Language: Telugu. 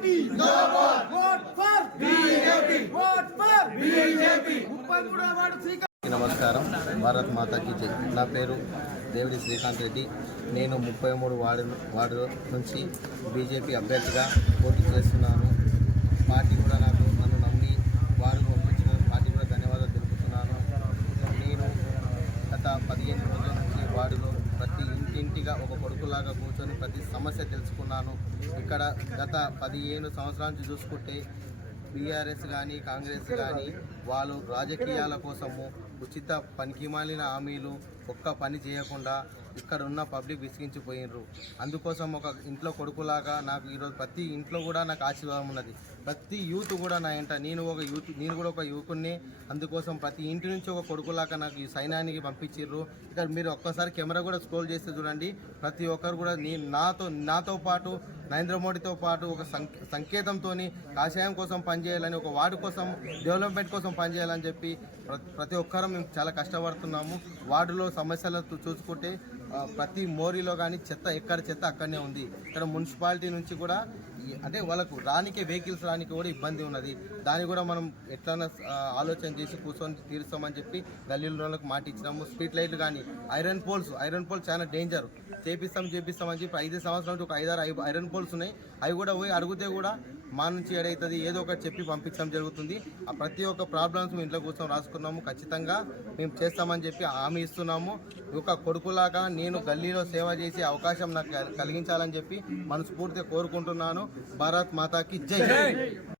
పార్టీ జిందాబాద్ vote for BJP vote for BJP 33వ వార్డు శ్రీకాంత్. నమస్కారం. భారత్ మాతాకి జై. నా పేరు దేవిడి శ్రీకాంత్ రెడ్డి. నేను 33 వార్డు నుంచి బీజేపీ అభ్యర్థిగా పోటీ చేస్తున్నాను. పార్టీ కూడా నన్ను నమ్మి వార్డు పంపించిన పార్టీ కూడా ధన్యవాదాలు తెలుపుతున్నాను. నేను గత 15 రోజుల నుంచి వార్డులో ప్రతి ఇంటింటిగా ఒక కొడుకులాగా కూర్చొని ప్రతి సమస్య తెలుసుకున్నాను. ఇక్కడ గత 15 సంవత్సరాల నుంచి చూసుకుంటే బీఆర్ఎస్ కానీ కాంగ్రెస్ కానీ వాళ్ళు రాజకీయాల కోసము ఉచిత పనికిమాలిన హామీలు ఒక్క పని చేయకుండా ఇక్కడ ఉన్న పబ్లిక్ విసిగించిపోయినరు. అందుకోసం ఒక ఇంట్లో కొడుకులాగా నాకు ఈరోజు ప్రతి ఇంట్లో కూడా నాకు ఆశీర్వాదం ఉన్నది. ప్రతి యూత్ కూడా నా ఇంట నేను కూడా ఒక యువకుడిని. అందుకోసం ప్రతి ఇంటి నుంచి ఒక కొడుకులాగా నాకు ఈ సైన్యానికి పంపించారు. ఇక్కడ మీరు ఒక్కసారి కెమెరా కూడా స్క్రోల్ చేస్తే చూడండి, ప్రతి ఒక్కరు కూడా నాతో పాటు నరేంద్ర మోడీతో పాటు ఒక సంకేతంతో కాషాయం కోసం పనిచేయాలని, ఒక వార్డు కోసం డెవలప్మెంట్ కోసం పనిచేయాలని చెప్పి ప్రతి ఒక్కరూ మేము చాలా కష్టపడుతున్నాము. వార్డులో సమస్యలు చూసుకుంటే ప్రతి మోరీలో కానీ ఎక్కడ చెత్త అక్కడనే ఉంది. ఇక్కడ మున్సిపాలిటీ నుంచి కూడా అంటే వాళ్ళకు రానికే వెహికల్స్ రానికి కూడా ఇబ్బంది ఉన్నది. దాన్ని కూడా మనం ఎట్లన్నా ఆలోచన చేసి కూర్చొని తీరుస్తామని చెప్పి గల్లీలోకి మాట ఇచ్చినాము. స్ట్రీట్ లైట్లు కానీ ఐరన్ పోల్స్ చాలా డేంజర్. చేపిస్తామని చెప్పి 5 సంవత్సరాల నుంచి ఒక 5-6 ఐరన్ పోల్స్ ఉన్నాయి. అవి కూడా పోయి అడిగితే కూడా మా నుంచి ఏడవుతుంది ఏదో ఒకటి చెప్పి పంపించడం జరుగుతుంది. ఆ ప్రతి ఒక్క ప్రాబ్లమ్స్ మేము ఇంట్లో కూర్చొని రాసుకున్నాము. ఖచ్చితంగా మేము చేస్తామని చెప్పి హామీ ఇస్తున్నాము. ఒక కొడుకులాగా నేను గల్లీలో సేవ చేసే అవకాశం నాకు కలిగించాలని చెప్పి మనస్ఫూర్తిగా కోరుకుంటున్నాను. భారత్ మాతాకి జై.